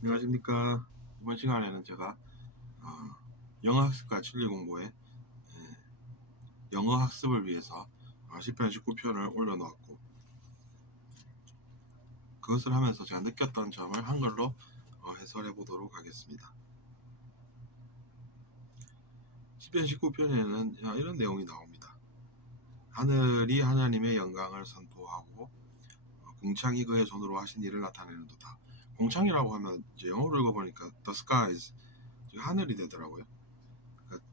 안녕하십니까. 이번 시간에는 제가 어, 영어학습과 진리공부에 영어학습을 위해서 10편 19편을 올려놓았고, 그것을 하면서 제가 느꼈던 점을 한글로 해설해 보도록 하겠습니다. 10편 19편에는 이런 내용이 나옵니다. 하늘이 하나님의 영광을 선포하고 공창이 그의 손으로 하신 일을 나타내는도다. 공창이라고 하면 이제 영어로 읽어보니까 the skies, 하늘이 되더라고요. 그러니까,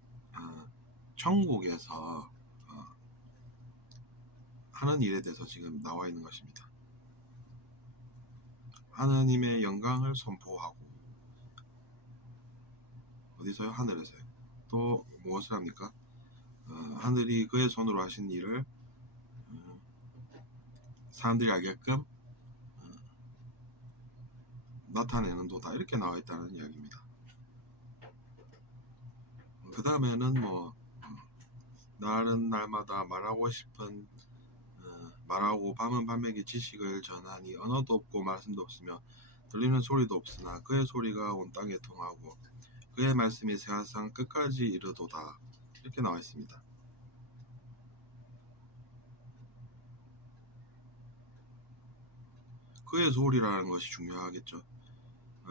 천국에서 하는 일에 대해서 지금 나와 있는 것입니다. 하나님의 영광을 선포하고, 어디서요? 하늘에서요. 또 무엇을 합니까? 하늘이 그의 손으로 하신 일을 사람들이 알게끔 나타내는 도다, 이렇게 나와 있다는 이야기입니다. 그 다음에는 날은 날마다 말하고 싶은 말하고 밤은 밤에게 지식을 전하니 언어도 없고 말씀도 없으며 들리는 소리도 없으나 그의 소리가 온 땅에 통하고 그의 말씀이 세상 끝까지 이르도다, 이렇게 나와 있습니다. 그의 소리라는 것이 중요하겠죠.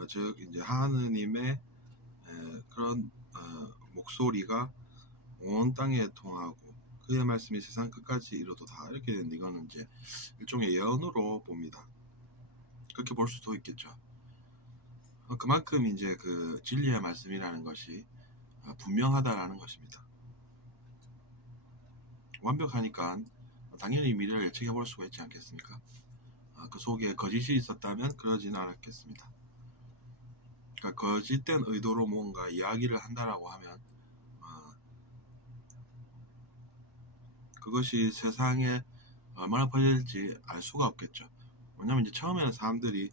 즉 이제 하느님의 그런 목소리가 온 땅에 통하고 그의 말씀이 세상 끝까지 이르도다, 이렇게 되는데, 이거는 이제 일종의 예언으로 봅니다. 그렇게 볼 수도 있겠죠. 그만큼 이제 그 진리의 말씀이라는 것이 분명하다라는 것입니다. 완벽하니까 당연히 미래를 예측해 볼 수가 있지 않겠습니까? 그 속에 거짓이 있었다면 그러지는 않았겠습니다. 그러니까 거짓된 의도로 뭔가 이야기를 한다라고 하면 그것이 세상에 얼마나 퍼질지 알 수가 없겠죠. 왜냐하면 이제 처음에는 사람들이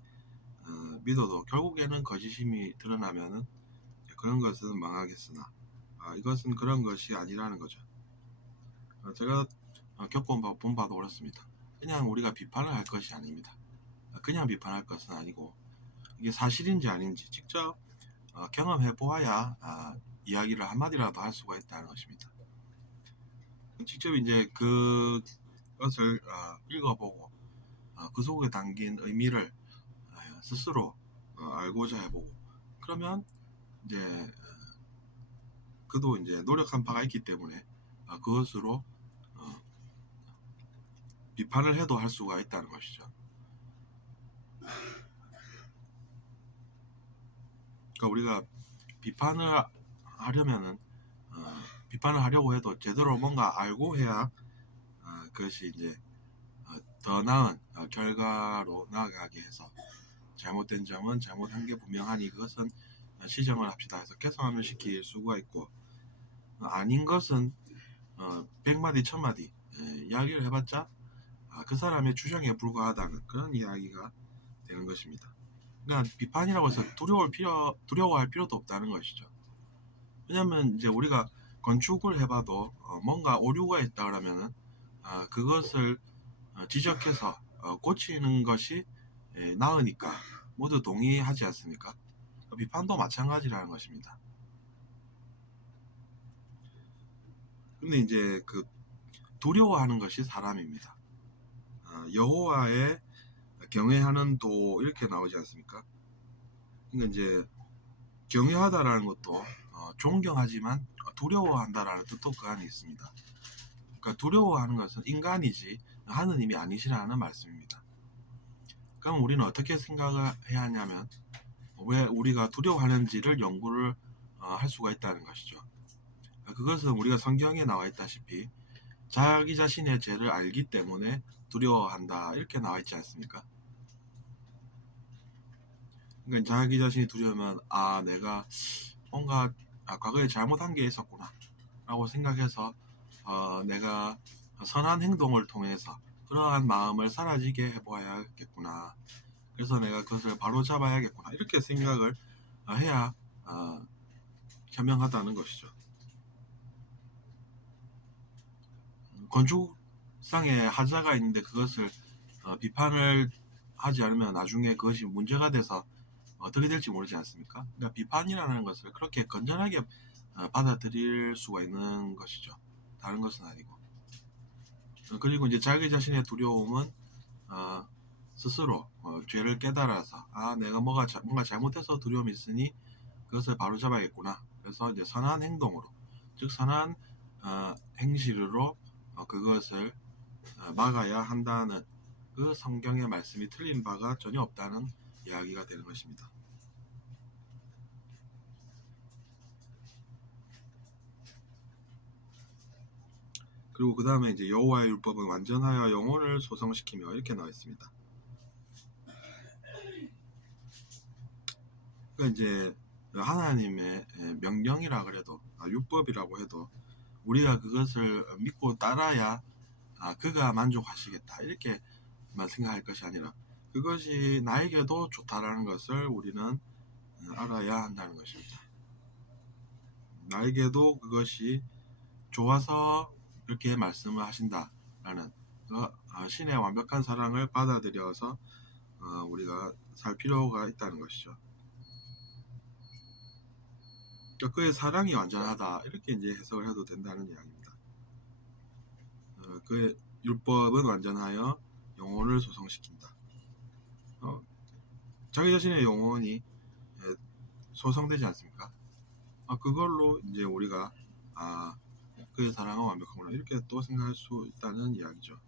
믿어도 결국에는 거짓임이 드러나면은 그런 것은 망하겠으나 이것은 그런 것이 아니라는 거죠. 제가 본 바도 그렇습니다. 그냥 우리가 비판을 할 것이 아닙니다. 그냥 비판할 것은 아니고 이게 사실인지 아닌지 직접 경험해 보아야 이야기를 한마디라도 할 수가 있다는 것입니다. 직접 이제 그것을 읽어보고 그 속에 담긴 의미를 스스로 알고자 해보고, 그러면 이제 그도 이제 노력한 바가 있기 때문에 그것으로 비판을 해도 할 수가 있다는 것이죠. 그러니까 우리가 비판을 하려면은 비판을 하려고 해도 제대로 뭔가 알고 해야 그것이 이제 더 나은 결과로 나아가게 해서, 잘못된 점은 잘못한 게 분명하니 그것은 시정을 합시다 해서 개선하면 시킬 수가 있고, 아닌 것은 100마디 1000마디 이야기를 해봤자 그 사람의 주장에 불과하다는 그런 이야기가 되는 것입니다. 그러니까 비판이라고 해서 두려워할 필요도 없다는 것이죠. 왜냐하면 이제 우리가 건축을 해봐도 뭔가 오류가 있다 그러면은 그것을 지적해서 고치는 것이 나으니까 모두 동의하지 않습니까? 비판도 마찬가지라는 것입니다. 근데 이제 그 두려워하는 것이 사람입니다. 여호와의 경외하는 도, 이렇게 나오지 않습니까? 그러니까 이제 경외하다라는 것도 존경하지만 두려워한다라는 뜻도 그 안에 있습니다. 그러니까 두려워하는 것은 인간이지 하느님이 아니시라는 말씀입니다. 그럼 우리는 어떻게 생각을 해야 하냐면, 왜 우리가 두려워하는지를 연구를 할 수가 있다는 것이죠. 그것은 우리가 성경에 나와 있다시피 자기 자신의 죄를 알기 때문에 두려워한다, 이렇게 나와 있지 않습니까? 그러니까 자기 자신이 두려우면 내가 뭔가 과거에 잘못한 게 있었구나 라고 생각해서 내가 선한 행동을 통해서 그러한 마음을 사라지게 해보아야겠구나, 그래서 내가 그것을 바로 잡아야겠구나, 이렇게 생각을 해야 현명하다는 것이죠. 건축상에 하자가 있는데 그것을 비판을 하지 않으면 나중에 그것이 문제가 돼서 어떻게 될지 모르지 않습니까? 그러니까 비판이라는 것을 그렇게 건전하게 받아들일 수가 있는 것이죠. 다른 것은 아니고. 그리고 이제 자기 자신의 두려움은 스스로 죄를 깨달아서 내가 뭔가 잘못해서 두려움이 있으니 그것을 바로잡아야겠구나. 그래서 이제 선한 행동으로, 즉 선한 행실로 그것을 막아야 한다는 그 성경의 말씀이 틀린 바가 전혀 없다는 이야기가 되는 것입니다. 그리고 그 다음에 이제 여호와의 율법은 완전하여 영혼을 소성시키며 이렇게 나와 있습니다. 그러니까 이제 하나님의 명령이라 그래도 율법이라고 해도 우리가 그것을 믿고 따라야 그가 만족하시겠다 이렇게만 생각할 것이 아니라 그것이 나에게도 좋다라는 것을 우리는 알아야 한다는 것입니다. 나에게도 그것이 좋아서 그렇게 말씀을 하신다라는 신의 완벽한 사랑을 받아들여서 우리가 살 필요가 있다는 것이죠. 그러니까 그의 사랑이 완전하다 이렇게 이제 해석을 해도 된다는 이야기입니다. 그의 율법은 완전하여 영혼을 소성시킨다. 자기 자신의 영혼이 소성되지 않습니까? 그걸로 이제 우리가 그의 사랑은 완벽하구나 이렇게 또 생각할 수 있다는 이야기죠.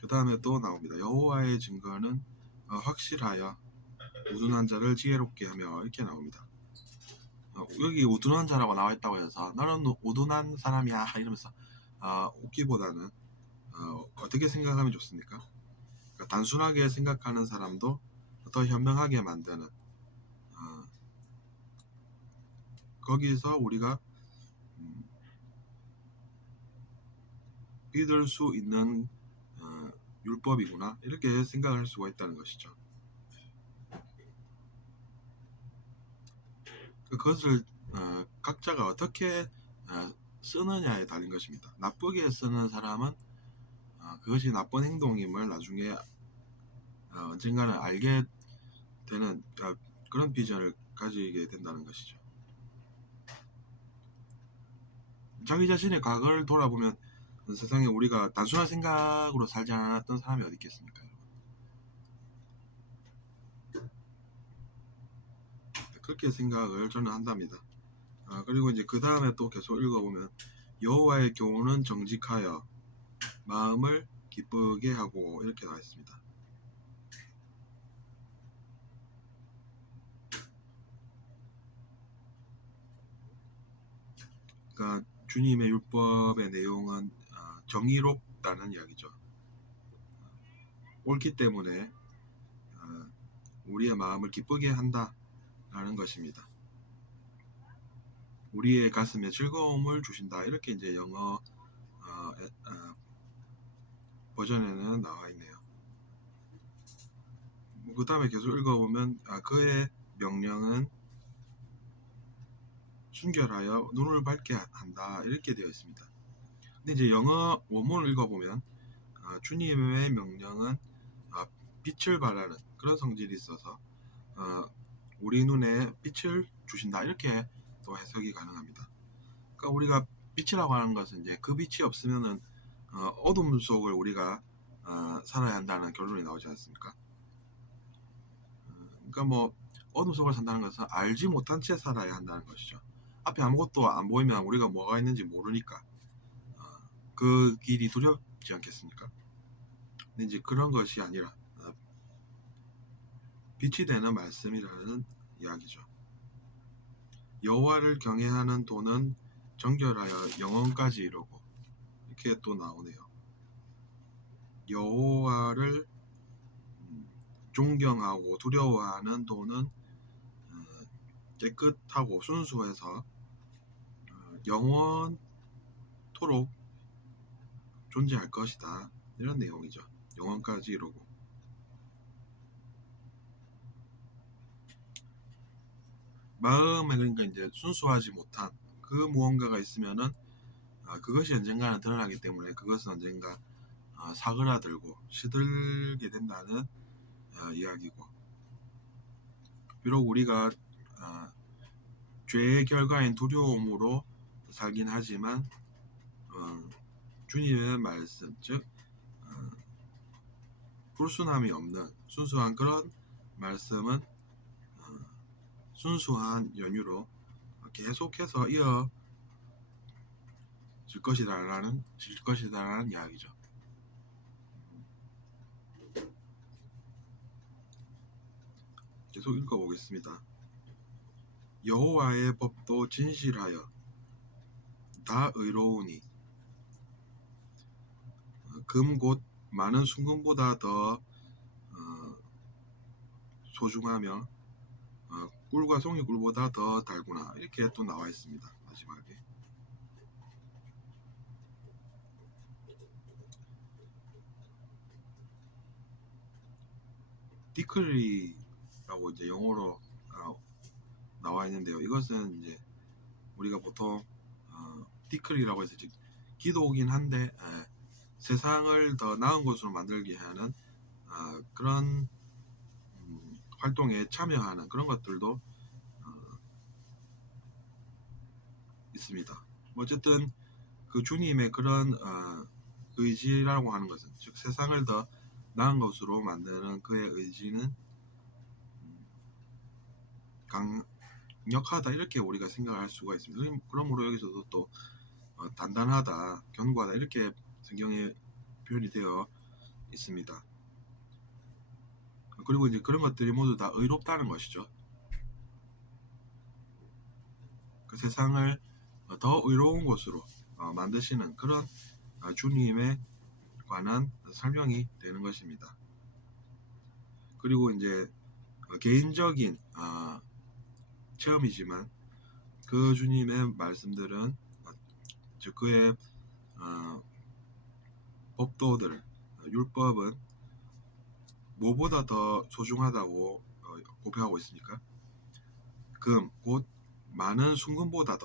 그 다음에 또 나옵니다. 여호와의 증거는 확실하여 우둔한 자를 지혜롭게 하며 이렇게 나옵니다. 여기 우둔한 자라고 나와 있다고 해서 너는 우둔한 사람이야 이러면서 웃기보다는 어떻게 생각하면 좋습니까? 그러니까 단순하게 생각하는 사람도 더 현명하게 만드는 거기서 우리가 믿을 수 있는 율법이구나 이렇게 생각할 수가 있다는 것이죠. 그것을 각자가 어떻게 쓰느냐에 달린 것입니다. 나쁘게 쓰는 사람은 그것이 나쁜 행동임을 나중에 언젠가는 알게 되는 그런 비전을 가지게 된다는 것이죠. 자기 자신의 과거를 돌아보면 세상에 우리가 단순한 생각으로 살지 않았던 사람이 어디 있겠습니까? 그렇게 생각을 저는 한답니다. 그리고 이제 그 다음에 또 계속 읽어보면 여호와의 교훈은 정직하여 마음을 기쁘게 하고 이렇게 나와 있습니다. 그러니까 주님의 율법의 내용은 정의롭다는 이야기죠. 옳기 때문에 우리의 마음을 기쁘게 한다라는 것입니다. 우리의 가슴에 즐거움을 주신다 이렇게 이제 영어 버전에는 나와 있네요. 그 다음에 계속 읽어보면 그의 명령은 순결하여 눈을 밝게 한다 이렇게 되어 있습니다. 근데 이제 영어 원문을 읽어보면 주님의 명령은 빛을 발하는 그런 성질이 있어서 우리 눈에 빛을 주신다 이렇게 또 해석이 가능합니다. 그러니까 우리가 빛이라고 하는 것은 이제 그 빛이 없으면은 어둠 속을 우리가 살아야 한다는 결론이 나오지 않습니까? 그러니까 뭐 어둠 속을 산다는 것은 알지 못한 채 살아야 한다는 것이죠. 앞에 아무것도 안 보이면 우리가 뭐가 있는지 모르니까 그 길이 두렵지 않겠습니까? 근데 이제 그런 것이 아니라 빛이 되는 말씀이라는 이야기죠. 여호와를 경외하는 도는 정결하여 영원까지 이르고 이렇게 또 나오네요. 여호와를 존경하고 두려워하는 도는 깨끗하고 순수해서 영원토록 존재할 것이다 이런 내용이죠. 영원까지 이르고 마음에 그러니까 이제 순수하지 못한 그 무언가가 있으면은 그것이 언젠가는 드러나기 때문에 그것은 언젠가 사그라들고 시들게 된다는 이야기고 비록 우리가 죄의 결과인 두려움으로 살긴 하지만 주님의 말씀, 즉 불순함이 없는 순수한 그런 말씀은 순수한 연유로 계속해서 이어질 것이다라는 이야기죠. 계속 읽어보겠습니다. 여호와의 법도 진실하여 다 의로우니 금 곧 많은 순금보다 더 소중하며 꿀과 송이 꿀보다 더 달구나, 이렇게 또 나와 있습니다. 마지막에 디크리라고 이제 영어로 나와 있는데요. 이것은 이제 우리가 보통 디크리라고 해서 기도긴 한데 세상을 더 나은 곳으로 만들게 하는 그런 활동에 참여하는 그런 것들도 있습니다. 어쨌든 그 주님의 그런 의지라고 하는 것은, 즉 세상을 더 나은 것으로 만드는 그의 의지는 강력하다, 이렇게 우리가 생각할 수가 있습니다. 그러므로 여기서도 또 단단하다, 견고하다, 이렇게 성경에 표현이 되어 있습니다. 그리고 이제 그런 것들이 모두 다 의롭다는 것이죠. 그 세상을 더 의로운 곳으로 만드시는 그런 주님에 관한 설명이 되는 것입니다. 그리고 이제 개인적인 체험이지만 그 주님의 말씀들은, 즉 그의 법도들, 율법은 뭐보다 더 소중하다고 고백하고 있으니까 금, 곧 많은 순금보다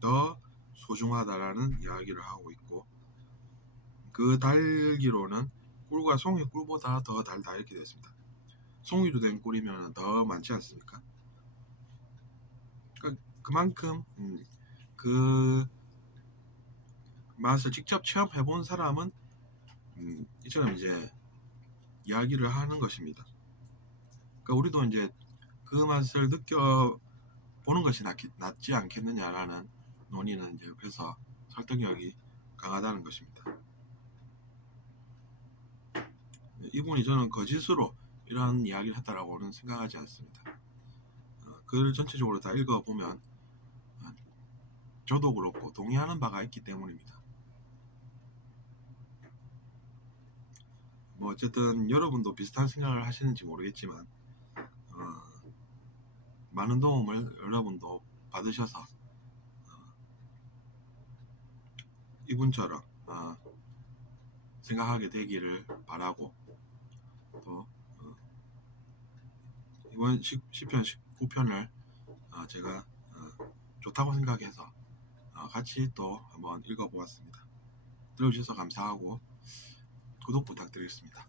더 소중하다라는 이야기를 하고 있고, 그 달기로는 꿀과 송이 꿀보다 더 달다, 이렇게 되어 있습니다. 송이로 된 꿀이면 더 많지 않습니까? 그러니까 그만큼 그 맛을 직접 체험해 본 사람은 이처럼 이제 이야기를 하는 것입니다. 그러니까 우리도 이제 그 맛을 느껴 보는 것이 낫지 않겠느냐라는 논의는 이제 그래서 설득력이 강하다는 것입니다. 이분이 저는 거짓으로 이런 이야기를 했다라고는 생각하지 않습니다. 글 전체적으로 다 읽어보면 저도 그렇고 동의하는 바가 있기 때문입니다. 뭐 어쨌든 여러분도 비슷한 생각을 하시는지 모르겠지만 많은 도움을 여러분도 받으셔서 이분처럼 생각하게 되기를 바라고, 또 이번 시편 19편을 제가 좋다고 생각해서 같이 또 한번 읽어보았습니다. 들어주셔서 감사하고 구독 부탁드리겠습니다.